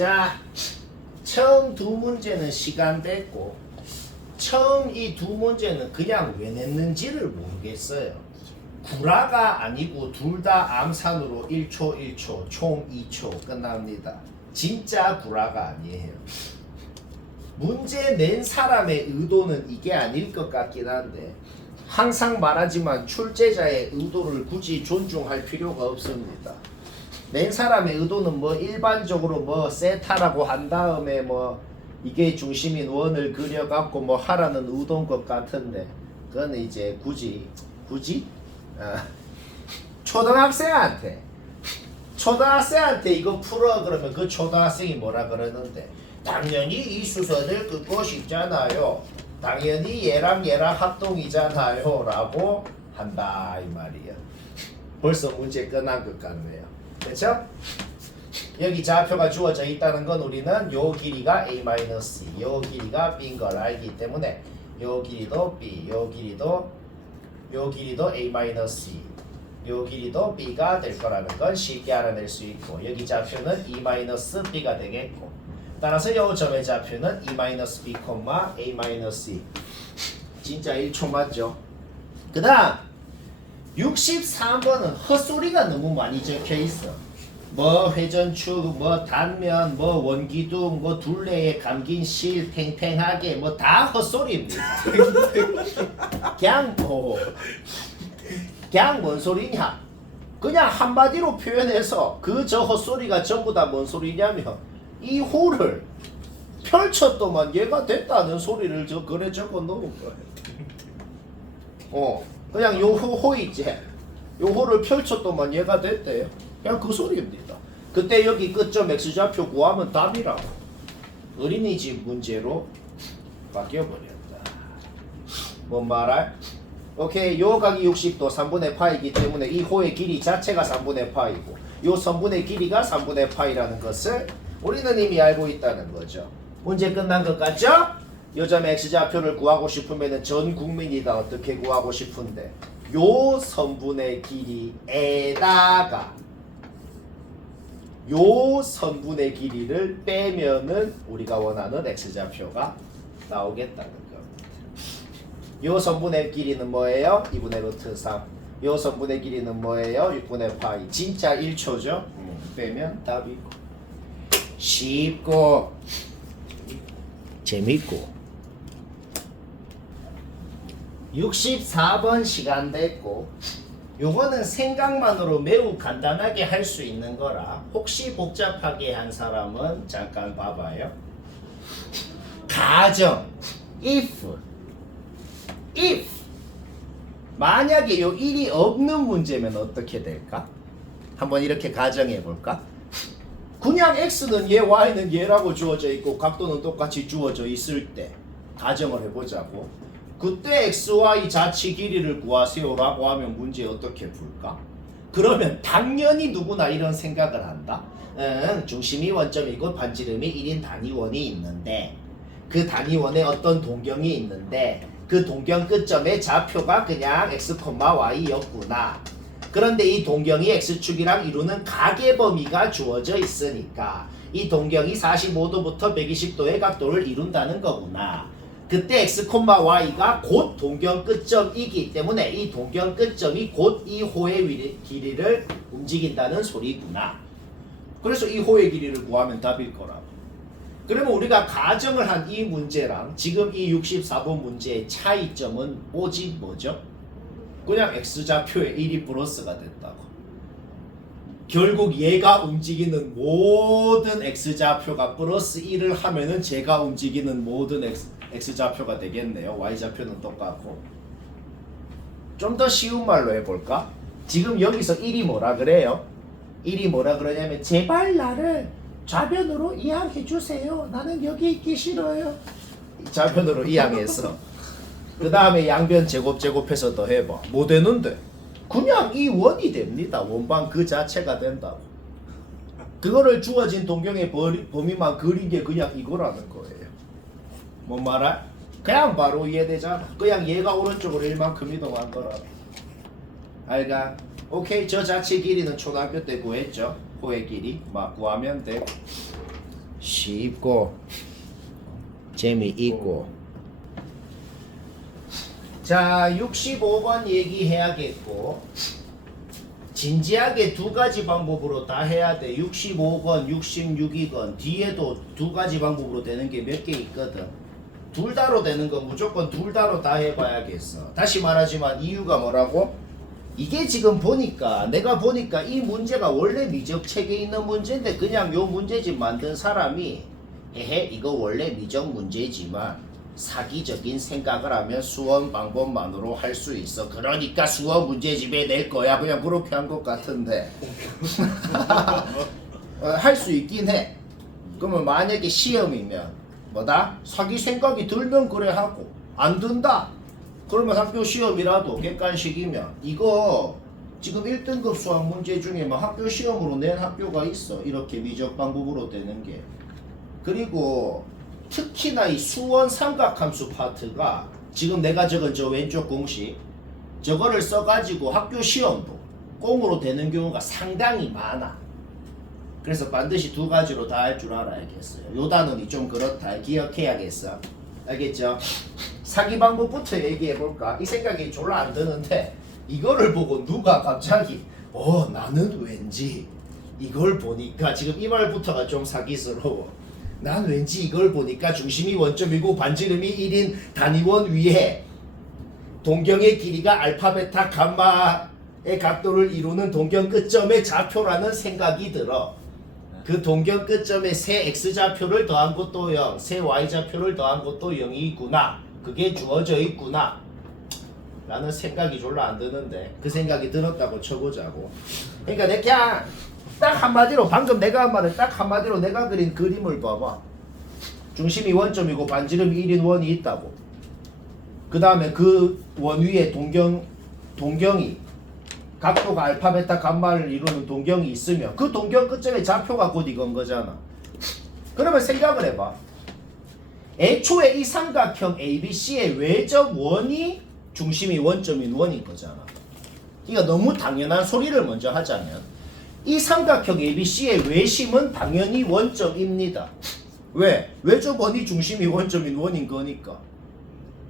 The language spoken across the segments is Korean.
자, 처음 두 문제는 시간 됐고 처음 이 두 문제는 그냥 왜 냈는지를 모르겠어요. 구라가 아니고 둘 다 암산으로 1초 1초 총 2초 끝납니다. 진짜 구라가 아니에요. 문제 낸 사람의 의도는 이게 아닐 것 같긴 한데 항상 말하지만 출제자의 의도를 굳이 존중할 필요가 없습니다. 낸 사람의 의도는 뭐 일반적으로 뭐 세타라고 한 다음에 뭐 이게 중심인 원을 그려갖고 뭐 하라는 의도인 것 같은데 그건 이제 굳이 초등학생한테 이거 풀어 그러면 그 초등학생이 뭐라 그러는데 당연히 이 수선을 긋고 싶잖아요. 당연히 얘랑 합동이잖아요 라고 한다 이 말이야. 벌써 문제 끝난 것 같네요. 그렇죠? 여기 좌표가 주어져 있다는 건 우리는 요 길이가 a-, 요 길이가 b인 걸 알기 때문에 요 길이도 b, 요 길이도 a-, 요 길이도 b가 될 거라는 건 쉽게 알아낼 수 있고 여기 좌표는 e-b가 되겠고 따라서 요 점의 좌표는 e-b, a-e 진짜 1초 맞죠? 그 다음 63번은 헛소리가 너무 많이 적혀 있어. 뭐 회전축, 뭐 단면, 뭐 원기둥, 뭐 둘레에 감긴 실, 팽팽하게 뭐 다 헛소리입니다. 그냥 뭔 소리냐? 그냥 한마디로 표현해서 그 저 헛소리가 전부 다 뭔 소리냐면 이 호를 펼쳤더만 얘가 됐다는 소리를 그래 적어 놓은 거예요. 그냥 요 호 있지. 요 호를 펼쳤더만 얘가 됐대요. 그냥 그 소리입니다. 그때 여기 끝점 x좌표 구하면 답이라고. 어린이집 문제로 바뀌어버렸다. 뭔 말할? 오케이, 요 각이 60도 3분의 파이기 때문에 이 호의 길이 자체가 3분의 파이고 요 선분의 길이가 3분의 파이라는 것을 우리는 이미 알고 있다는 거죠. 문제 끝난 것 같죠? 요점 x좌표를 구하고 싶으면 전 국민이 다 어떻게 구하고 싶은데 요 선분의 길이에다가 요 선분의 길이를 빼면은 우리가 원하는 x좌표가 나오겠다는 겁니다. 요 선분의 길이는 뭐예요? 2분의 루트 3. 요 선분의 길이는 뭐예요? 6분의 파이. 진짜 1초죠? 빼면 답이고. 쉽고 재밌고 64번 시간 됐고 요거는 생각만으로 매우 간단하게 할 수 있는 거라 혹시 복잡하게 한 사람은 잠깐 봐봐요. 가정 if 만약에 요 1이 없는 문제면 어떻게 될까? 한번 이렇게 가정해 볼까? 그냥 x는 얘, y는 얘라고 주어져 있고 각도는 똑같이 주어져 있을 때 가정을 해보자고. 그때 x, y 자치 길이를 구하세요 라고 하면 문제 어떻게 풀까? 그러면 당연히 누구나 이런 생각을 한다. 중심이 원점이고 반지름이 1인 단위원이 있는데 그 단위원에 어떤 동경이 있는데 그 동경 끝점의 좌표가 그냥 x, y였구나. 그런데 이 동경이 x축이랑 이루는 각의 범위가 주어져 있으니까 이 동경이 45도부터 120도의 각도를 이룬다는 거구나. 그때 x, y가 곧 동경 끝점이기 때문에 이 동경 끝점이 곧 이 호의 길이를 움직인다는 소리구나. 그래서 이 호의 길이를 구하면 답일 거라고. 그러면 우리가 가정을 한 이 문제랑 지금 이 64번 문제의 차이점은 오직 뭐죠? 그냥 x좌표에 1이 플러스가 됐다고. 결국 얘가 움직이는 모든 x좌표가 플러스 1을 하면은 제가 움직이는 모든 x좌표가 되겠네요. y좌표는 똑같고. 좀 더 쉬운 말로 해볼까? 지금 여기서 1이 뭐라 그래요? 1이 뭐라 그러냐면 제발 나를 좌변으로 이항해 주세요. 나는 여기 있기 싫어요. 좌변으로 이항했어. 그 다음에 양변 제곱해서 더 해봐. 뭐 되는데? 그냥 이 원이 됩니다. 원방 그 자체가 된다고. 그거를 주어진 동경의 범위만 그린 게 그냥 이거라는 거예요. 뭔 말할? 그냥 바로 이해되잖아. 그냥 얘가 오른쪽으로 1만큼 이동한 거라고. 알가? 오케이. 저 자체 길이는 초등학교 때 구했죠. 호의 길이 막 구하면 되고. 쉽고 재미있고. 자, 65번 얘기해야겠고, 진지하게 두 가지 방법으로 다 해야 돼. 65건, 66이건 뒤에도 두 가지 방법으로 되는 게 몇 개 있거든. 둘 다로 되는 건 무조건 둘 다로 다 해봐야겠어. 다시 말하지만 이유가 뭐라고? 이게 지금 보니까 내가 보니까 이 문제가 원래 미적책에 있는 문제인데 그냥 요 문제집 만든 사람이 헤헤 이거 원래 미적 문제지만 사기적인 생각을 하면 수험 방법만으로 할 수 있어. 그러니까 수험 문제집에 낼 거야. 그냥 그렇게 한 것 같은데 할 수 있긴 해. 그러면 만약에 시험이면 뭐다? 사기 생각이 들면 그래 하고 안 든다. 그러면 학교 시험이라도 객관식이면 이거 지금 1등급 수학 문제 중에 막 학교 시험으로 낸 학교가 있어. 이렇게 미적 방법으로 되는 게. 그리고 특히나 이 수원 삼각함수 파트가 지금 내가 적은 저 왼쪽 공식 저거를 써가지고 학교 시험도 꽁으로 되는 경우가 상당히 많아. 그래서 반드시 두 가지로 다 할 줄 알아야겠어요. 요 단원이 좀 그렇다. 기억해야겠어. 알겠죠? 사기 방법부터 얘기해볼까? 이 생각이 졸라 안 드는데 이거를 보고 누가 갑자기 나는 왠지 이걸 보니까 지금 이 말부터가 좀 사기스러워. 난 왠지 이걸 보니까 중심이 원점이고 반지름이 1인 단위원 위에 동경의 길이가 알파 베타 감마의 각도를 이루는 동경 끝점의 좌표라는 생각이 들어. 그 동경 끝점에 세 x좌표를 더한 것도 0, 세 y좌표를 더한 것도 0이구나. 그게 주어져 있구나. 라는 생각이 졸라 안 드는데 그 생각이 들었다고 쳐보자고. 그러니까 내가 그냥 딱 한마디로 방금 내가 한 말을 딱 한마디로 내가 그린 그림을 봐봐. 중심이 원점이고 반지름이 1인 원이 있다고. 그 다음에 그 원 위에 동경이 각도가 알파 베타 감마를 이루는 동경이 있으면 그 동경 끝점의 좌표가 곧 이건 거잖아. 그러면 생각을 해봐. 애초에 이 삼각형 ABC의 외적 원이 중심이 원점인 원인 거잖아. 그러니까 너무 당연한 소리를 먼저 하자면 이 삼각형 ABC의 외심은 당연히 원점입니다. 왜? 외적 원이 중심이 원점인 원인 거니까.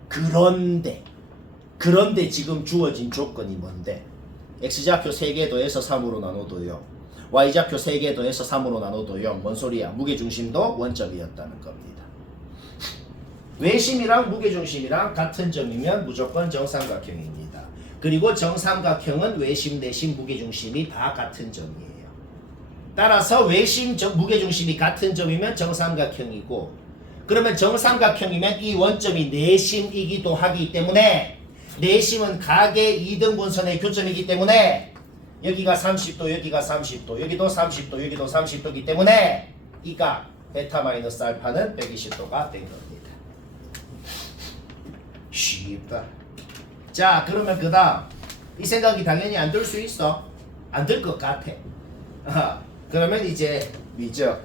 그런데 지금 주어진 조건이 뭔데? x좌표 3개 더해서 3으로 나눠도 0, y좌표 3개 더해서 3으로 나눠도 0. 뭔 소리야? 무게중심도 원점이었다는 겁니다. 외심이랑 무게중심이랑 같은 점이면 무조건 정삼각형입니다. 그리고 정삼각형은 외심, 내심, 무게중심이 다 같은 점이에요. 따라서 외심, 무게중심이 같은 점이면 정삼각형이고, 그러면 정삼각형이면 이 원점이 내심이기도 하기 때문에 내심은 각의 2등분선의 교점이기 때문에 여기가 30도, 여기가 30도, 여기도 30도, 여기도 30도이기 때문에 이가 베타 마이너스 알파는 120도가 된 겁니다. 쉽다. 자, 그러면 그 다음 이 생각이 당연히 안 들 수 있어. 안 들 것 같아. 그러면 이제 미적.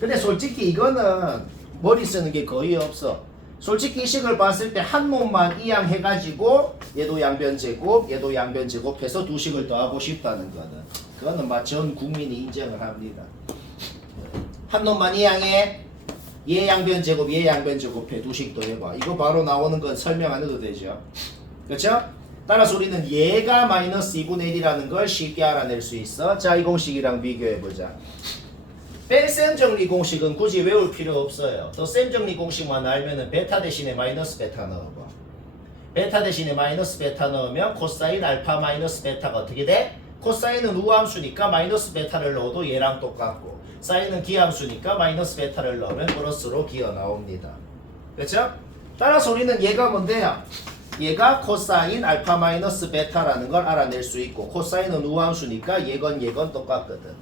근데 솔직히 이거는 머리 쓰는 게 거의 없어. 솔직히 이 식을 봤을 때 한 몸만 이양해가지고 얘도 양변제곱, 얘도 양변제곱 해서 두 식을 더하고 싶다는 거는 그거는 막 전 국민이 인정을 합니다. 한 놈만 이양해. 얘 양변제곱, 얘 양변제곱 해. 두 식 더해봐. 이거 바로 나오는 건 설명 안 해도 되죠. 그렇죠? 따라서 우리는 얘가 마이너스 2분의 1이라는 걸 쉽게 알아낼 수 있어. 자, 이 공식이랑 비교해보자. 뺄셈 정리 공식은 굳이 외울 필요 없어요. 덧셈 정리 공식만 알면은 베타 대신에 마이너스 베타 넣어봐. 베타 대신에 마이너스 베타 넣으면 코사인 알파 마이너스 베타가 어떻게 돼? 코사인은 우함수니까 마이너스 베타를 넣어도 얘랑 똑같고, 사인은 기함수니까 마이너스 베타를 넣으면 플러스로 기어 나옵니다. 그렇죠? 따라서 우리는 얘가 뭔데요? 얘가 코사인 알파 마이너스 베타라는 걸 알아낼 수 있고, 코사인은 우함수니까 얘건 똑같거든.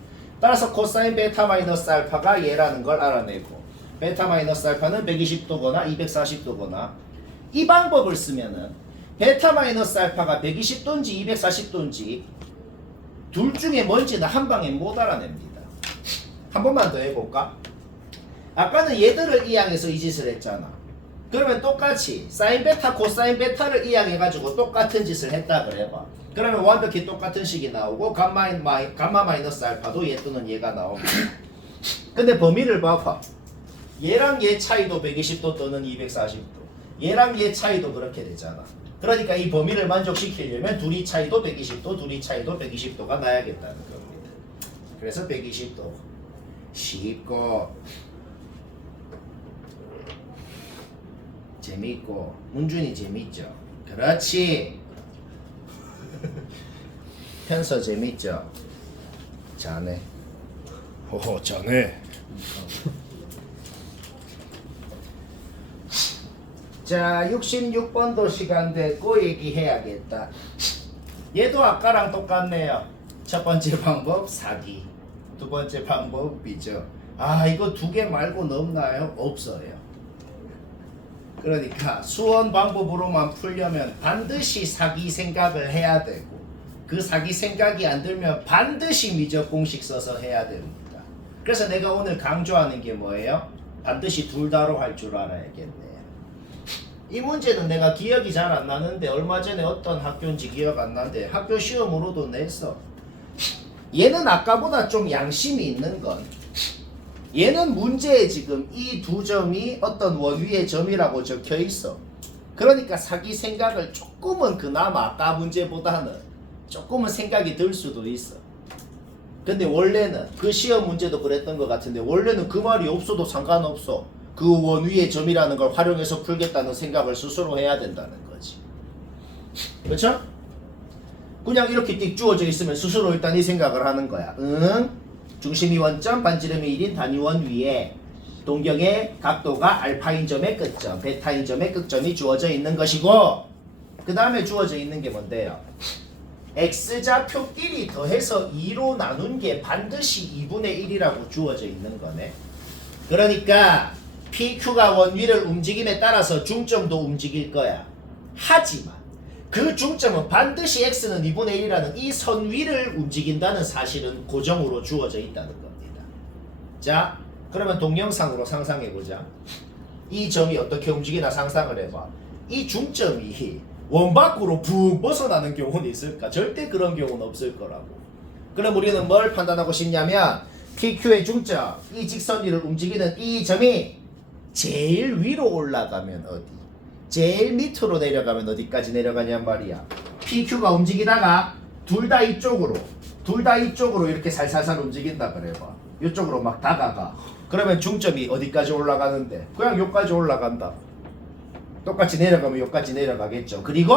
따라서 코사인 베타 마이너스 알파가 얘라는 걸 알아내고, 베타 마이너스 알파는 120도거나 240도거나, 이 방법을 쓰면은 베타 마이너스 알파가 120도인지 240도인지 둘 중에 뭔지는 한 방에 못 알아냅니다. 한 번만 더 해볼까? 아까는 얘들을 이항해서 이 짓을 했잖아. 그러면 똑같이 사인 베타 코사인 베타를 이항해가지고 똑같은 짓을 했다 그래봐. 그러면 완벽히 똑같은 식이 나오고 감마 마이너스 알파도 얘 또는 얘가 나옵니다. 근데 범위를 봐봐. 얘랑 얘 차이도 120도 또는 240도. 얘랑 얘 차이도 그렇게 되잖아. 그러니까 이 범위를 만족시키려면 둘이 차이도 120도, 둘이 차이도 120도가 나야겠다는 겁니다. 그래서 120도. 쉽고 재밌고 문준이 재밌죠. 그렇지. 편서 재밌죠. 자네. 오 자네. 자 66번도 시간 됐고 얘기해야겠다. 얘도 아까랑 똑같네요. 첫 번째 방법 사기, 두 번째 방법 비죠. 아 이거 두 개 말고는 없나요? 없어요. 그러니까 수원 방법으로만 풀려면 반드시 사기 생각을 해야 되고, 그 사기 생각이 안 들면 반드시 미적 공식 써서 해야 됩니다. 그래서 내가 오늘 강조하는 게 뭐예요? 반드시 둘 다로 할 줄 알아야겠네요. 이 문제는 내가 기억이 잘 안 나는데 얼마 전에 어떤 학교인지 기억 안 나는데 학교 시험으로도 냈어. 얘는 아까보다 좀 양심이 있는 건, 얘는 문제에 지금 이 두 점이 어떤 원위의 점이라고 적혀 있어. 그러니까 사기 생각을 조금은 그나마 아까 문제보다는 조금은 생각이 들 수도 있어. 근데 원래는 그 시험 문제도 그랬던 것 같은데 원래는 그 말이 없어도 상관없어. 그 원위의 점이라는 걸 활용해서 풀겠다는 생각을 스스로 해야 된다는 거지. 그렇죠? 그냥 이렇게 띡 주어져 있으면 스스로 일단 이 생각을 하는 거야. 중심이 원점, 반지름이 1인 단위원 위에 동경의 각도가 알파인 점의 끝점, 베타인 점의 극점이 주어져 있는 것이고, 그 다음에 주어져 있는 게 뭔데요? x좌표끼리 더해서 2로 나눈 게 반드시 2분의 1이라고 주어져 있는 거네. 그러니까 PQ가 원위를 움직임에 따라서 중점도 움직일 거야. 하지만 그 중점은 반드시 x는 2분의 1이라는 이 선 위를 움직인다는 사실은 고정으로 주어져 있다는 겁니다. 자, 그러면 동영상으로 상상해보자. 이 점이 어떻게 움직이나 상상을 해봐. 이 중점이 원 밖으로 푹 벗어나는 경우는 있을까? 절대 그런 경우는 없을 거라고. 그럼 우리는 뭘 판단하고 싶냐면 PQ의 중점, 이 직선 위를 움직이는 이 점이 제일 위로 올라가면 어디, 제일 밑으로 내려가면 어디까지 내려가냔 말이야. PQ가 움직이다가 둘 다 이쪽으로 이렇게 살살살 움직인다 그래봐. 이쪽으로 막 다가가. 그러면 중점이 어디까지 올라가는데? 그냥 여기까지 올라간다. 똑같이 내려가면 여기까지 내려가겠죠. 그리고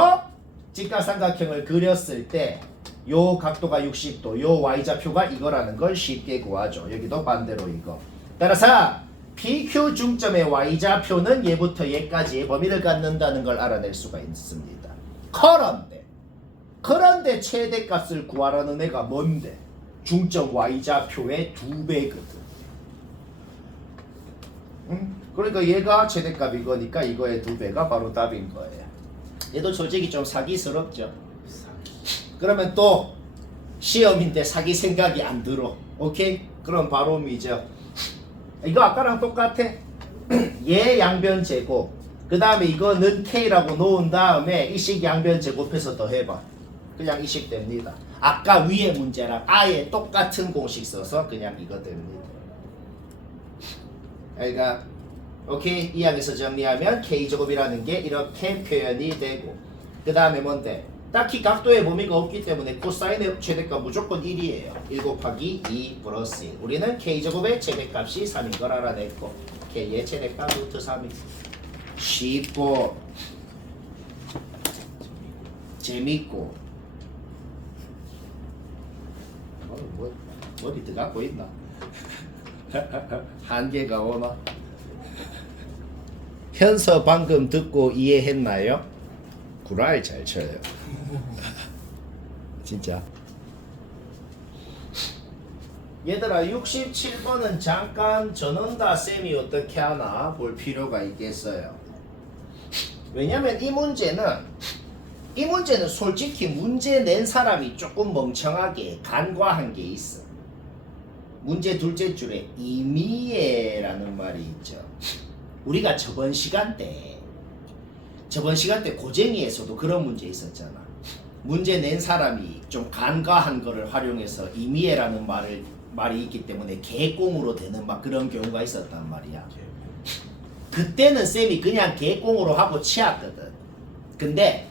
직각삼각형을 그렸을 때 요 각도가 60도, 요 y좌표가 이거라는 걸 쉽게 구하죠. 여기도 반대로 이거. 따라서 PQ 중점의 y좌표는 얘부터 얘까지의 범위를 갖는다는 걸 알아낼 수가 있습니다. 그런데 최대값을 구하라는 애가 뭔데? 중점 y좌표의 2배거든. 그러니까 얘가 최대값 이거니까 이거의 2배가 바로 답인 거예요. 얘도 솔직히 좀 사기스럽죠. 그러면 또 시험인데 사기 생각이 안 들어. 오케이? 그럼 바로 미죠. 이거 아까랑 똑같아. 얘 양변 제곱, 그 다음에 이거는 K라고 놓은 다음에 이식 양변 제곱해서 더해봐. 그냥 이식 됩니다. 아까 위에 문제랑 아예 똑같은 공식 써서 그냥 이거 됩니다. 그러니까 오케이? 이 항에서 정리하면 K제곱이라는 게 이렇게 표현이 되고, 그 다음에 뭔데? 딱히 각도의 범위가 없기 때문에 코사인의 최대값 무조건 1이에요. 1 곱하기 2 플러스 1. 우리는 K제곱의 최대값이 3인 걸 알아냈고, K의 최대값 루트 3이 쉽고 재밌고. 머리 들어가고 있나? 한계가 오나? 현서 방금 듣고 이해했나요? 구라를 잘 쳐요. 진짜. 얘들아 67번은 잠깐 전원다 쌤이 어떻게 하나 볼 필요가 있겠어요. 왜냐면 이 문제는 솔직히 문제 낸 사람이 조금 멍청하게 간과한 게 있어. 문제 둘째 줄에 이미에라는 말이 있죠. 우리가 저번 시간 때 고쟁이에서도 그런 문제 있었잖아. 문제 낸 사람이 좀 간과한 거를 활용해서 이미에라는 말을 말이 있기 때문에 개꽁으로 되는 막 그런 경우가 있었단 말이야. 그때는 쌤이 그냥 개꽁으로 하고 치웠거든. 근데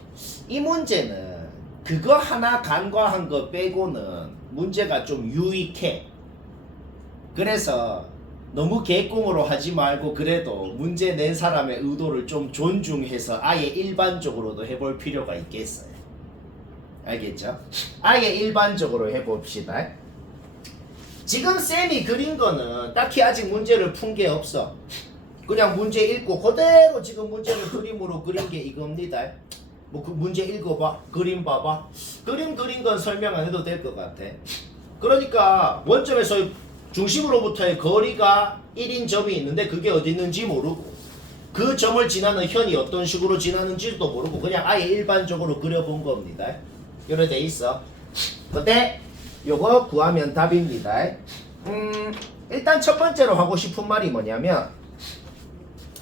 이 문제는 그거 하나 간과한 거 빼고는 문제가 좀 유익해. 그래서 너무 개꽁으로 하지 말고 그래도 문제 낸 사람의 의도를 좀 존중해서 아예 일반적으로도 해볼 필요가 있겠어요. 알겠죠? 아예 일반적으로 해봅시다. 지금 쌤이 그린 거는 딱히 아직 문제를 푼 게 없어. 그냥 문제 읽고 그대로 지금 문제를 그림으로 그린 게 이겁니다. 뭐 그 문제 읽어봐. 그림 봐봐. 그림 그린 건 설명 안 해도 될 것 같아. 그러니까 원점에서 중심으로부터의 거리가 1인 점이 있는데 그게 어디 있는지 모르고 그 점을 지나는 현이 어떤 식으로 지나는지도 모르고 그냥 아예 일반적으로 그려본 겁니다. 이렇게 돼 있어. 근데 요거 구하면 답입니다. 일단 첫 번째로 하고 싶은 말이 뭐냐면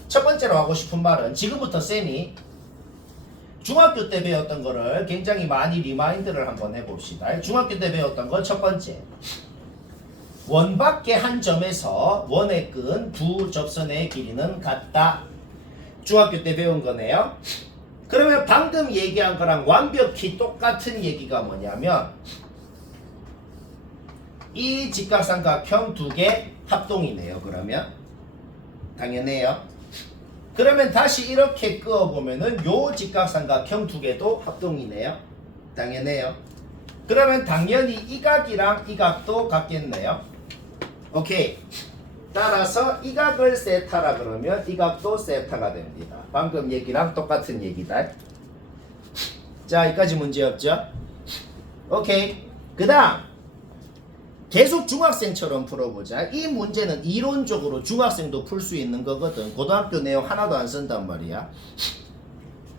첫 번째로 하고 싶은 말은 지금부터 쌤이 중학교 때 배웠던 거를 굉장히 많이 리마인드를 한번 해봅시다. 중학교 때 배웠던 거 첫 번째, 원 밖의 한 점에서 원의 끈 두 접선의 길이는 같다. 중학교 때 배운 거네요. 그러면 방금 얘기한 거랑 완벽히 똑같은 얘기가 뭐냐면 이 직각삼각형 두 개 합동이네요. 그러면 당연해요. 그러면 다시 이렇게 그어보면은 요 직각삼각형 두 개도 합동이네요. 당연해요. 그러면 당연히 이 각이랑 이 각도 같겠네요. 오케이. 따라서 이 각을 세타라 그러면 이 각도 세타가 됩니다. 방금 얘기랑 똑같은 얘기다. 자, 여기까지 문제 없죠? 오케이. 그 다음 계속 중학생처럼 풀어보자. 이 문제는 이론적으로 중학생도 풀 수 있는 거거든. 고등학교 내용 하나도 안 쓴단 말이야.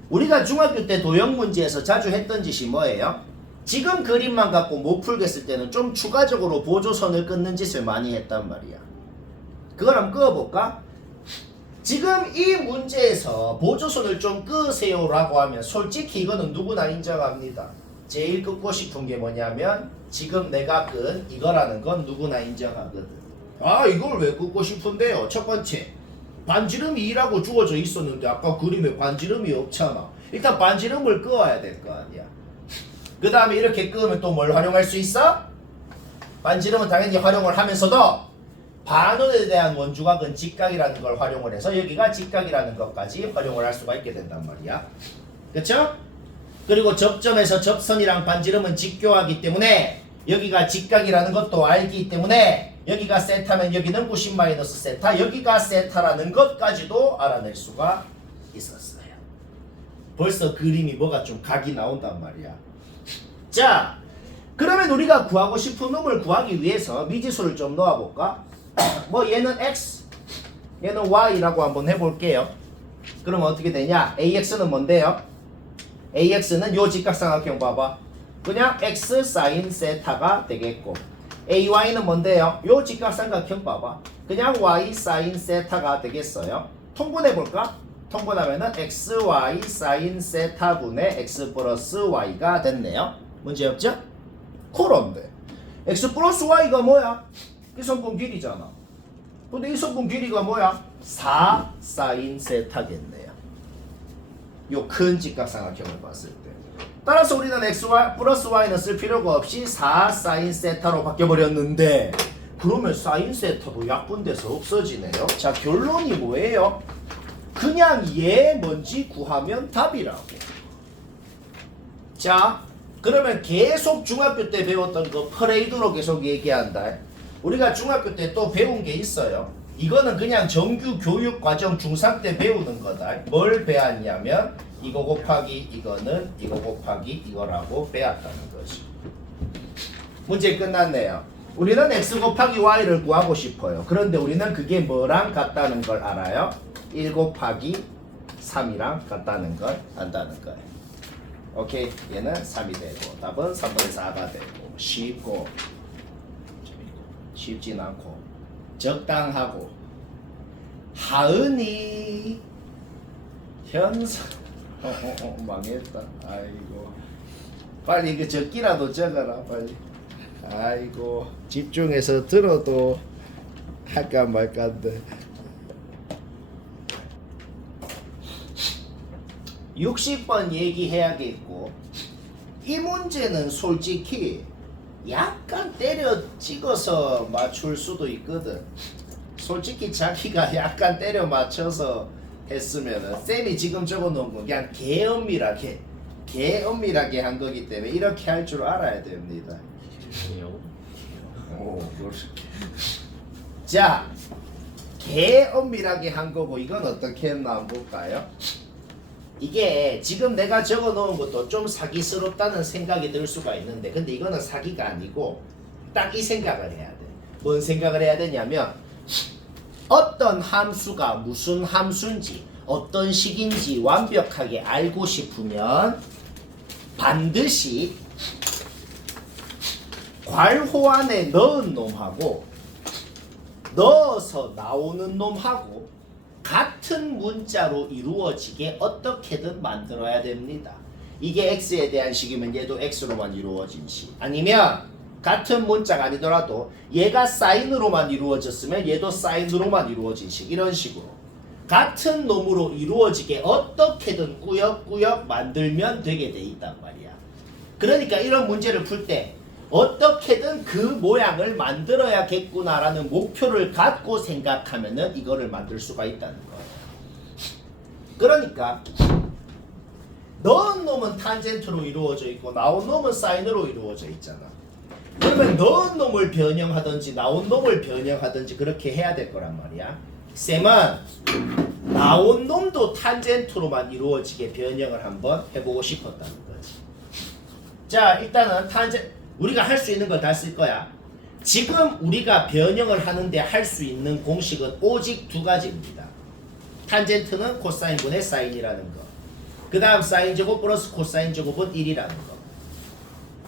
우리가 중학교 때 도형 문제에서 자주 했던 짓이 뭐예요? 지금 그림만 갖고 못 풀겠을 때는 좀 추가적으로 보조선을 끊는 짓을 많이 했단 말이야. 그걸 한번 그어볼까? 지금 이 문제에서 보조선을 좀 끄세요 라고 하면 솔직히 이거는 누구나 인정합니다. 제일 끄고 싶은 게 뭐냐면 지금 내가 끈 이거라는 건 누구나 인정하거든. 아, 이걸 왜 끄고 싶은데요? 첫 번째, 반지름이 2라고 주어져 있었는데 아까 그림에 반지름이 없잖아. 일단 반지름을 끄어야 될 거 아니야. 그 다음에 이렇게 끄면 또 뭘 활용할 수 있어? 반지름은 당연히 활용을 하면서도 반원에 대한 원주각은 직각이라는 걸 활용을 해서 여기가 직각이라는 것까지 활용을 할 수가 있게 된단 말이야. 그쵸? 그리고 접점에서 접선이랑 반지름은 직교하기 때문에 여기가 직각이라는 것도 알기 때문에 여기가 세타면 여기는 90 마이너스 세타, 여기가 세타라는 것까지도 알아낼 수가 있었어요. 벌써 그림이 뭐가 좀 각이 나온단 말이야. 자, 그러면 우리가 구하고 싶은 놈을 구하기 위해서 미지수를 좀 넣어볼까? 뭐 얘는 x, 얘는 y라고 한번 해볼게요. 그러면 어떻게 되냐? ax는 뭔데요? ax는 요 직각삼각형 봐봐. 그냥 x 사인 세타가 되겠고 ay는 뭔데요? 요 직각삼각형 봐봐. 그냥 y 사인 세타가 되겠어요. 통분해볼까? 통분하면은 xy 사인 세타분의 x 플러스 y가 됐네요. 문제 없죠? 그런데 x 플러스 y가 뭐야? 이 성분 길이잖아. 근데 이 성분 길이가 뭐야? 4 사인 세타겠네요. 요 큰 직각삼각형을 봤을 때. 따라서 우리는 xy 플러스 y는 쓸 필요가 없이 4 사인 세타로 바뀌어버렸는데 그러면 사인 세타도 약분돼서 없어지네요. 자, 결론이 뭐예요? 그냥 얘 뭔지 구하면 답이라고. 자, 그러면 계속 중학교 때 배웠던 거 퍼레이드로 계속 얘기한다. 우리가 중학교 때 또 배운 게 있어요. 이거는 그냥 정규 교육 과정 중3 때 배우는 거다. 뭘 배웠냐면 이거 곱하기 이거는 이거 곱하기 이거라고 배웠다는 거지. 문제 끝났네요. 우리는 x 곱하기 y를 구하고 싶어요. 그런데 우리는 그게 뭐랑 같다는 걸 알아요? 1 곱하기 3이랑 같다는 걸 안다는 거예요. 오케이, 얘는 3이 되고 답은 3분의 4가 되고 쉽고 쉽진 않고 적당하고 하은이 현상 망했다. 아이고, 빨리 그 적기라도 적어라 빨리. 아이고 집중해서 들어도 할까 말까인데 60번 얘기해야겠고 이 문제는 솔직히 약간 때려 찍어서 맞출 수도 있거든. 솔직히 자기가 약간 때려 맞춰서 했으면은 쌤이 지금 적어놓은 건 그냥 개엄밀하게 한 거기 때문에 이렇게 할 줄 알아야 됩니다. 오, 자, 개엄밀하게 한 거고 이건 어떻게 했나 한번 볼까요? 이게 지금 내가 적어 놓은 것도 좀 사기스럽다는 생각이 들 수가 있는데 근데 이거는 사기가 아니고 딱 이 생각을 해야 돼. 뭔 생각을 해야 되냐면 어떤 함수가 무슨 함수인지 어떤 식인지 완벽하게 알고 싶으면 반드시 괄호 안에 넣은 놈하고 넣어서 나오는 놈하고 같은 문자로 이루어지게 어떻게든 만들어야 됩니다. 이게 x에 대한 식이면 얘도 x로만 이루어진 식. 아니면 같은 문자가 아니더라도 얘가 사인으로만 이루어졌으면 얘도 사인으로만 이루어진 식. 이런 식으로 같은 놈으로 이루어지게 어떻게든 꾸역꾸역 만들면 되게 돼 있단 말이야. 그러니까 이런 문제를 풀 때 어떻게든 그 모양을 만들어야겠구나라는 목표를 갖고 생각하면은 이거를 만들 수가 있다는 거예요. 그러니까 넣은 놈은 탄젠트로 이루어져 있고 나온 놈은 사인으로 이루어져 있잖아. 그러면 넣은 놈을 변형하든지 나온 놈을 변형하든지 그렇게 해야 될 거란 말이야. 쌤은 나온 놈도 탄젠트로만 이루어지게 변형을 한번 해보고 싶었다는 거지. 자, 일단은 우리가 할 수 있는 걸 다 쓸 거야. 지금 우리가 변형을 하는데 할 수 있는 공식은 오직 두 가지입니다. 탄젠트는 코사인분의 사인이라는 거. 그 다음 사인 제곱 플러스 코사인 제곱은 1이라는 거.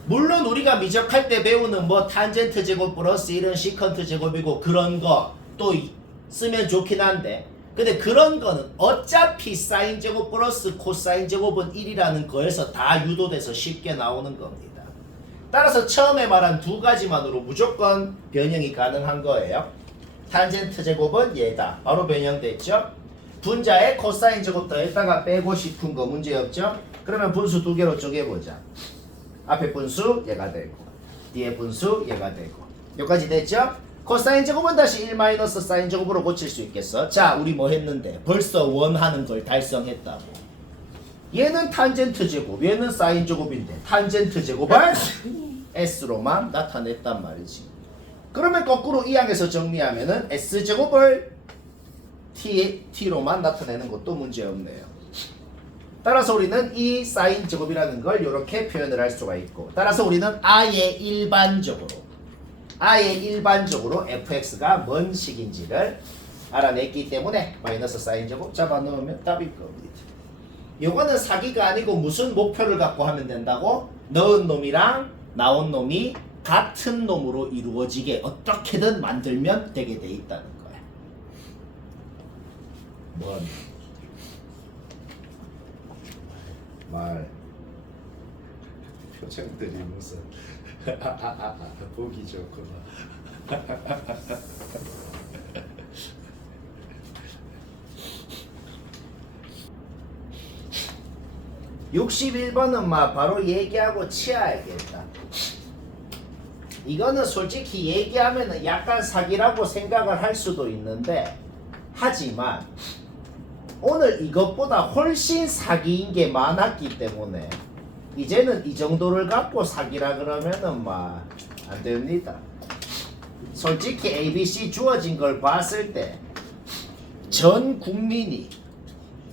물론 우리가 미적할 때 배우는 뭐 탄젠트 제곱 플러스 1은 시컨트 제곱이고 그런 거 또 쓰면 좋긴 한데 근데 그런 거는 어차피 사인 제곱 플러스 코사인 제곱은 1이라는 거에서 다 유도돼서 쉽게 나오는 겁니다. 따라서 처음에 말한 두 가지만으로 무조건 변형이 가능한 거예요. 탄젠트 제곱은 얘다. 바로 변형됐죠? 분자에 코사인 제곱 더했다가 빼고 싶은 거 문제없죠? 그러면 분수 두 개로 쪼개보자. 앞에 분수 얘가 되고 뒤에 분수 얘가 되고 여기까지 됐죠? 코사인 제곱은 다시 1 마이너스 사인 제곱으로 고칠 수 있겠어? 자, 우리 뭐 했는데? 벌써 원하는 걸 달성했다고. 얘는 탄젠트 제곱, 얘는 사인 제곱인데 탄젠트 제곱을 S로만 나타냈단 말이지. 그러면 거꾸로 이 항에서 정리하면은 S제곱을 T로만 나타내는 것도 문제없네요. 따라서 우리는 이 사인 제곱이라는 걸 이렇게 표현을 할 수가 있고 따라서 우리는 아예 일반적으로 fx가 뭔 식인지를 알아냈기 때문에 마이너스 사인 제곱 잡아넣으면 답일 겁니다. 요거는 사기가 아니고 무슨 목표를 갖고 하면 된다고? 넣은 놈이랑 나온 놈이 같은 놈으로 이루어지게 어떻게든 만들면 되게 돼 있다는 거야. 뭔 말 표정들이 무슨 보기 좋구나. 61번은 바로 얘기하고 치워야겠다. 이거는 솔직히 얘기하면은 약간 사기라고 생각을 할 수도 있는데 하지만 오늘 이것보다 훨씬 사기인 게 많았기 때문에 이제는 이 정도를 갖고 사기라 그러면은 안 됩니다. 솔직히 ABC 주어진 걸 봤을 때 전 국민이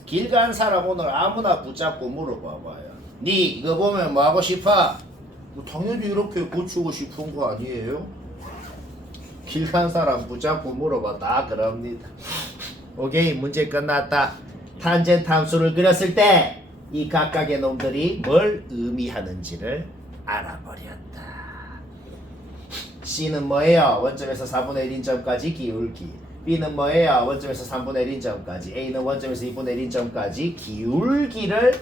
길 간 사람 오늘 아무나 붙잡고 물어봐봐요. 니 이거 보면 뭐 하고 싶어? 당연히 이렇게 고치고 싶은 거 아니에요? 길 간 사람 붙잡고 물어봐 다 그럽니다. 오케이, 문제 끝났다. 탄젠트 함수를 그렸을 때 이 각각의 놈들이 뭘 의미하는지를 알아버렸다. C는 뭐예요? 원점에서 4분의 1인 점까지 기울기. B는 뭐예요? 원점에서 3분의 1인 점까지. A는 원점에서 2분의 1인 점까지 기울기를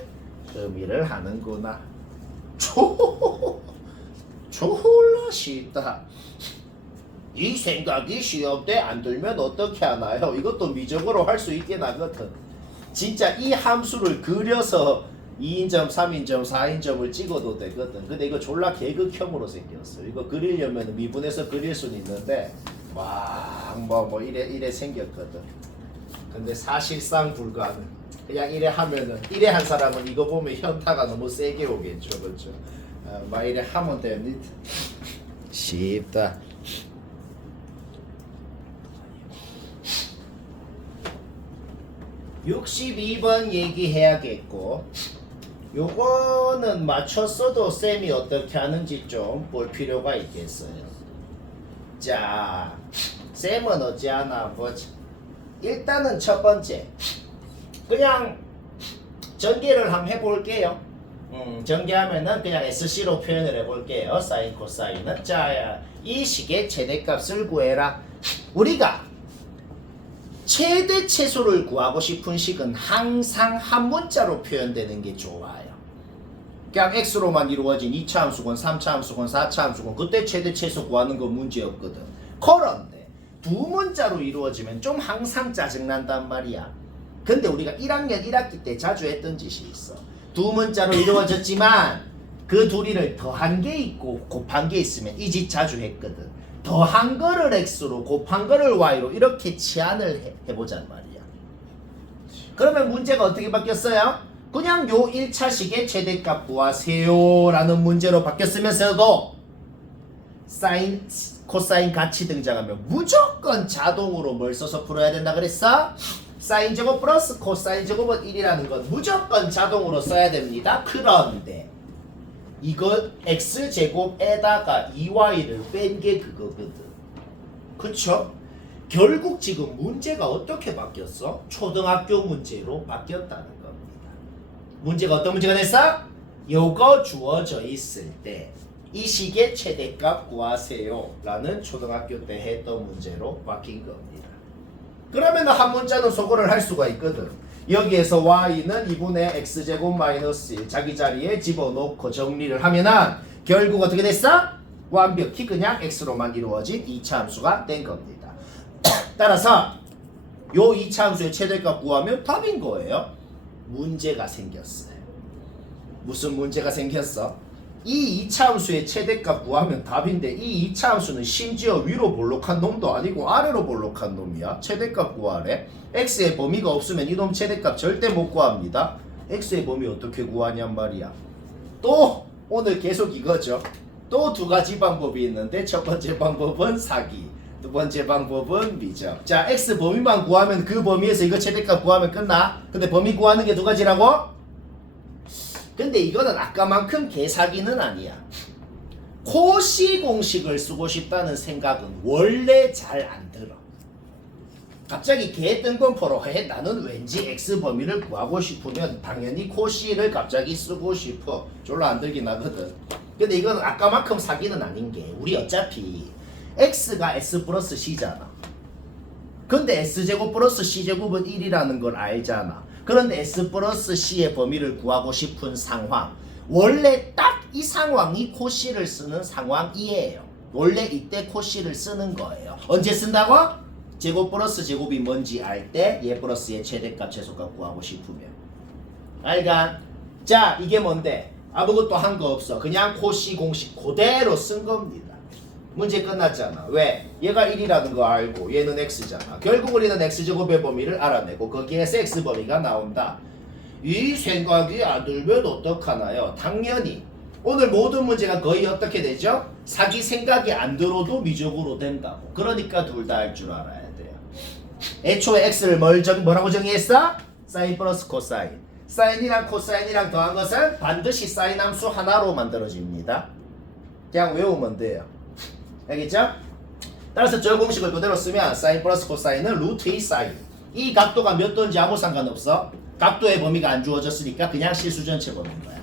의미를 하는구나. 졸라 쉽다. 이 생각이 시험때 안 들면 어떻게 하나요? 이것도 미적으로 할 수 있긴 하거든. 진짜 이 함수를 그려서 2인점, 3인점, 4인점을 찍어도 되거든. 근데 이거 졸라 계극형으로 생겼어. 이거 그리려면 미분해서 그릴 수는 있는데 뭐 이래 생겼거든. 근데 사실상 불가능. 그냥 이래 하면은 이래 한 사람은 이거 보면 현타가 너무 세게 오겠죠, 그렇죠? 막 이래 하면 됩니다. 쉽다. 62번 얘기해야겠고, 요거는 맞췄어도 쌤이 어떻게 하는지 좀 볼 필요가 있겠어요. 자, 쌤은 어찌하나 보자. 일단은 첫 번째, 그냥 전개를 한번 해볼게요. 전개하면은 그냥 SC로 표현을 해볼게요. 사인 코사인은. 자, 이 식의 최대값을 구해라. 우리가 최대 최소를 구하고 싶은 식은 항상 한 문자로 표현되는 게 좋아요. 그냥 x로만 이루어진 2차 함수건 3차 함수건 4차 함수건 그때 최대 최소 구하는 건 문제 없거든. 그런데 두 문자로 이루어지면 좀 항상 짜증난단 말이야. 근데 우리가 1학년 1학기 때 자주 했던 짓이 있어. 두 문자로 이루어졌지만 그 둘이를 더한 게 있고 곱한 게 있으면 이 짓 자주 했거든. 더한 거를 x로 곱한 거를 y로 이렇게 치환을 해보잔 말이야. 그러면 문제가 어떻게 바뀌었어요? 그냥 요 1차식의 최대값 구하세요 라는 문제로 바뀌었으면서도 사인, 코사인 같이 등장하면 무조건 자동으로 뭘 써서 풀어야 된다 그랬어? 사인 제곱 플러스 코사인 제곱은 1이라는 건 무조건 자동으로 써야 됩니다. 그런데 이거 x제곱에다가 2y를 뺀 게 그거거든. 그쵸? 결국 지금 문제가 어떻게 바뀌었어? 초등학교 문제로 바뀌었다는 겁니다. 문제가 어떤 문제가 됐어? 요거 주어져 있을 때 이 식의 최대값 구하세요 라는 초등학교 때 했던 문제로 바뀐 겁니다. 그러면 한 문자는 소거를 할 수가 있거든. 여기에서 y는 2분의 x제곱 마이너스 1 자기 자리에 집어넣고 정리를 하면은 결국 어떻게 됐어? 완벽히 그냥 x로만 이루어진 2차 함수가 된 겁니다. 따라서 요 2차 함수의 최대값 구하면 답인 거예요. 문제가 생겼어요. 무슨 문제가 생겼어? 이 2차 함수의 최대값 구하면 답인데 이 2차 함수는 심지어 위로 볼록한 놈도 아니고 아래로 볼록한 놈이야. 최대값 구하래. x의 범위가 없으면 이놈 최대값 절대 못 구합니다. x의 범위 어떻게 구하냔 말이야. 또 오늘 계속 이거죠. 또 두 가지 방법이 있는데 첫 번째 방법은 사기, 두 번째 방법은 미적. 자, x 범위만 구하면 그 범위에서 이거 최대값 구하면 끝나. 근데 범위 구하는 게 두 가지라고? 근데 이거는 아까만큼 개사기는 아니야. 코시 공식을 쓰고 싶다는 생각은 원래 잘 안 들어. 갑자기 개 뜬금포로 해 나는 왠지 x 범위를 구하고 싶으면 당연히 코시를 갑자기 쓰고 싶어. 졸라 안 들긴 하거든. 근데 이거는 아까만큼 사기는 아닌 게 우리 어차피 x가 s 플러스 c잖아. 근데 s제곱 플러스 c제곱은 1이라는 걸 알잖아. 그런데 s 플러스 c의 범위를 구하고 싶은 상황, 원래 딱 이 상황이 코시를 쓰는 상황이에요. 원래 이때 코시를 쓰는 거예요. 언제 쓴다고? 제곱 플러스 제곱이 뭔지 알 때 얘 플러스 얘 최대값 최소값 구하고 싶으면. 알가? 자, 이게 뭔데? 아무것도 한 거 없어. 그냥 코시 공식 그대로 쓴 겁니다. 문제 끝났잖아. 왜? 얘가 1이라는 거 알고 얘는 x잖아. 결국 우리는 x제곱의 범위를 알아내고 거기에서 x범위가 나온다. 이 생각이 안 들면 어떡하나요? 당연히 오늘 모든 문제가 거의 어떻게 되죠? 사기 생각이 안 들어도 미적으로 된다고. 그러니까 둘 다 할 줄 알아야 돼요. 애초에 x를 뭐라고 정의했어? 사인 플러스 코사인. 사인이랑 코사인이랑 더한 것은 반드시 사인 함수 하나로 만들어집니다. 그냥 외우면 돼요. 알겠죠? 따라서 저 공식을 그대로 쓰면 사인 플러스 코사인은 루트 2 사인. 이 각도가 몇 도인지 아무 상관없어. 각도의 범위가 안 주어졌으니까 그냥 실수 전체 범위인 거야.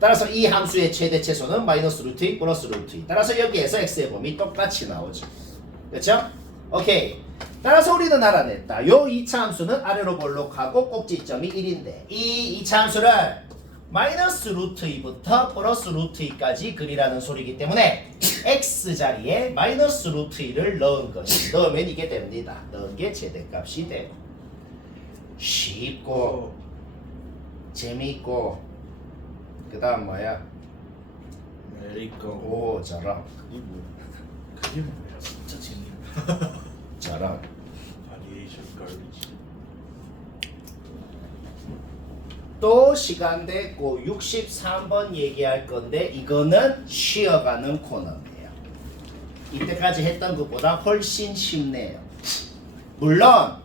따라서 이 함수의 최대 최소는 마이너스 루트 2 플러스 루트 2. 따라서 여기에서 x의 범위 똑같이 나오죠. 그렇죠? 오케이. 따라서 우리는 알아냈다. 요 2차 함수는 아래로 볼록하고 꼭지점이 1인데 이 2차 함수를 마이너스 루트 2부터 플러스 루트 2까지 그리라는 소리이기 때문에 x 자리에 마이너스 루트 2를 넣은 것이 넣으면 이게 됩니다. 넣은 게 최대값이 돼요. 쉽고 재미있고 그 다음 뭐야? 메리꺼. 오 잘함. 그게 뭐야? 그게 뭐야? 진짜 재미없네. 잘함. Variation garbage. 또 시간 됐고 63번 얘기할 건데 이거는 쉬어가는 코너예요. 이때까지 했던 것보다 훨씬 쉽네요. 물론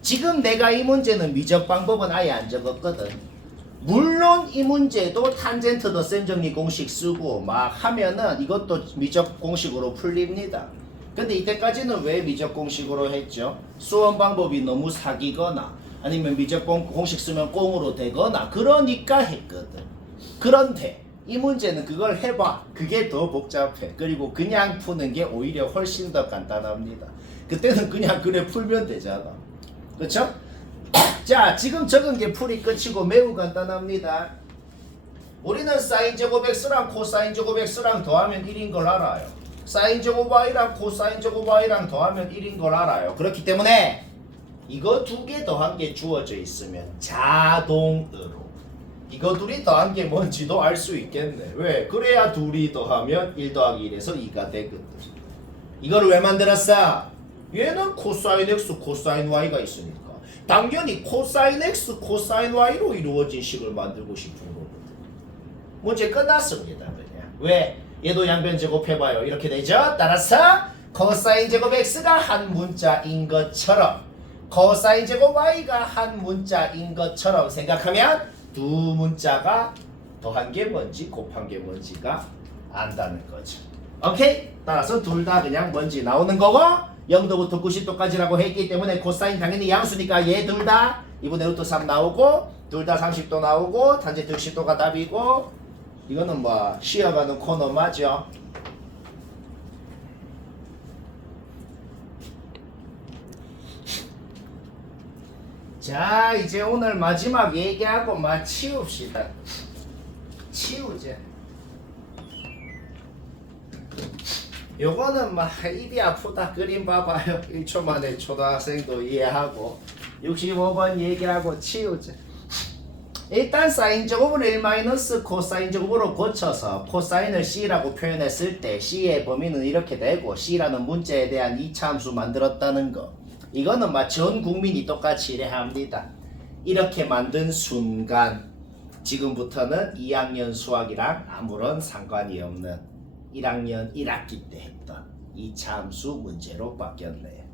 지금 내가 이 문제는 미적 방법은 아예 안 적었거든. 물론 이 문제도 탄젠트 더 셈 정리 공식 쓰고 막 하면은 이것도 미적 공식으로 풀립니다. 근데 이때까지는 왜 미적 공식으로 했죠? 수원 방법이 너무 사기거나 아니면 미적 공식 쓰면 꽁으로 되거나 그러니까 했거든. 그런데 이 문제는 그걸 해봐. 그게 더 복잡해. 그리고 그냥 푸는 게 오히려 훨씬 더 간단합니다. 그때는 그냥 그래 풀면 되잖아. 그쵸? 자, 지금 적은 게 풀이 끝이고 매우 간단합니다. 우리는 사인 제곱 x랑 코사인 제곱 x랑 더하면 1인 걸 알아요. 사인 제곱 y랑 코사인 제곱 y랑 더하면 1인 걸 알아요. 그렇기 때문에 이거 두 개 더한 게 주어져 있으면 자동으로 이거 둘이 더한 게 뭔지도 알 수 있겠네. 왜? 그래야 둘이 더하면 1 더하기 1에서 2가 되거든. 이거를 왜 만들었어? 얘는 코사인 x, 코사인 y가 있으니까 당연히 코사인 x, 코사인 y로 이루어진 식을 만들고 싶은 거거든. 문제 끝났습니다. 그냥. 왜? 얘도 양변 제곱해봐요. 이렇게 되죠? 따라서 코사인 제곱 x가 한 문자인 것처럼 코사인 제곱 y가 한 문자인 것처럼 생각하면 두 문자가 더한 게 뭔지 곱한 게 뭔지가 안다는 거죠. 오케이? 따라서 둘 다 그냥 뭔지 나오는 거고 0도부터 90도까지라고 했기 때문에 코사인 당연히 양수니까 얘 둘 다 2분의 루트 3 나오고 둘 다 30도 나오고 탄젠트 60도가 답이고 이거는 뭐 쉬어가는 코너 맞죠? 자 이제 오늘 마지막 얘기하고 치웁시다. 치우제. 요거는 막 입이 아프다 그림 봐봐요. 1초 만에 초등학생도 이해하고 65번 얘기하고 치우제. 일단 사인 제곱을 1 마이너스 코사인 제곱으로 고쳐서 코사인을 c라고 표현했을 때 c의 범위는 이렇게 되고 c라는 문자에 대한 이차함수 만들었다는 거. 이거는 전 국민이 똑같이 이해합니다. 이렇게 만든 순간 지금부터는 2학년 수학이랑 아무런 상관이 없는 1학년 1학기 때 했던 이차함수 문제로 바뀌었네요.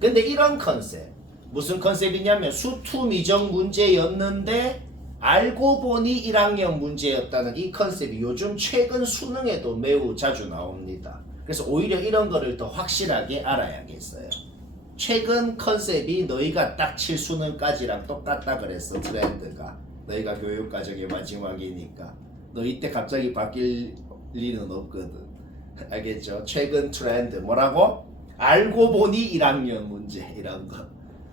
근데 이런 컨셉 무슨 컨셉이냐면 수투 미적 문제였는데 알고 보니 1학년 문제였다는 이 컨셉이 요즘 최근 수능에도 매우 자주 나옵니다. 그래서 오히려 이런 거를 더 확실하게 알아야겠어요. 최근 컨셉이 너희가 딱 칠 수능까지랑 똑같다 그랬어. 트렌드가 너희가 교육과정의 마지막이니까 너희 때 갑자기 바뀔 리는 없거든. 알겠죠? 최근 트렌드 뭐라고? 알고 보니 1학년 문제 이런 거.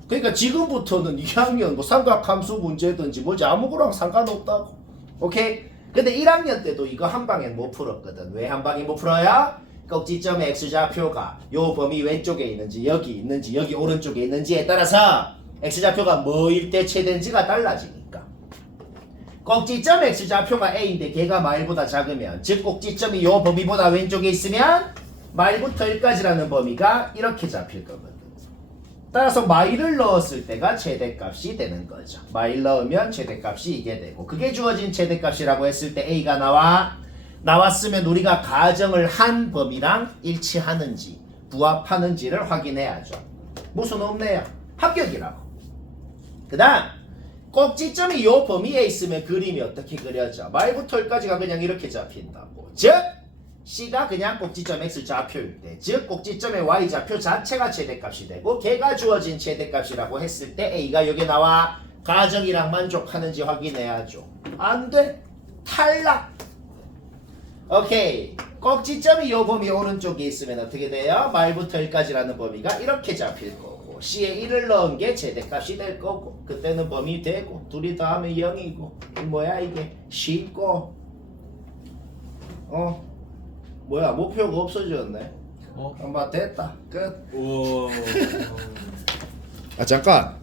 그러니까 지금부터는 2학년 뭐 삼각함수 문제든지 뭐지 아무거랑 상관없다고. 오케이? 근데 1학년 때도 이거 한 방에 못 풀었거든. 왜 한 방에 못 풀어요? 꼭지점의 x좌표가 요 범위 왼쪽에 있는지 여기 있는지 여기 오른쪽에 있는지에 따라서 x좌표가 뭐일 때 최대인지가 달라지니까. 꼭지점 x좌표가 a인데 걔가 마일보다 작으면 즉 꼭지점이 요 범위보다 왼쪽에 있으면 마일부터 1까지라는 범위가 이렇게 잡힐 거거든. 따라서 마일을 넣었을 때가 최대값이 되는 거죠. 마일 넣으면 최대값이 이게 되고 그게 주어진 최대값이라고 했을 때 a가 나왔으면 우리가 가정을 한 범위랑 일치하는지 부합하는지를 확인해야죠. 무슨 없네요. 합격이라고. 그 다음 꼭지점이 이 범위에 있으면 그림이 어떻게 그려져? 말부터 여기까지가 그냥 이렇게 잡힌다고. 즉 C가 그냥 꼭지점 X좌표일 때, 즉 꼭지점의 Y좌표 자체가 최대값이 되고 걔가 주어진 최대값이라고 했을 때 A가 여기 나와 가정이랑 만족하는지 확인해야죠. 안 돼. 탈락. 오케이. 꼭지점이 요 범위 오른쪽에 있으면 어떻게 돼요? 말부터 여기까지라는 범위가 이렇게 잡힐 거고 되고 C에 1을 넣은 게 최대값이 될 거고 그때는 범위 되고 둘이 더하면 0이고 이 뭐야 이게 쉽고 뭐야 목표가 없어졌네. 어? 한번 됐다 끝. 우와. 아 잠깐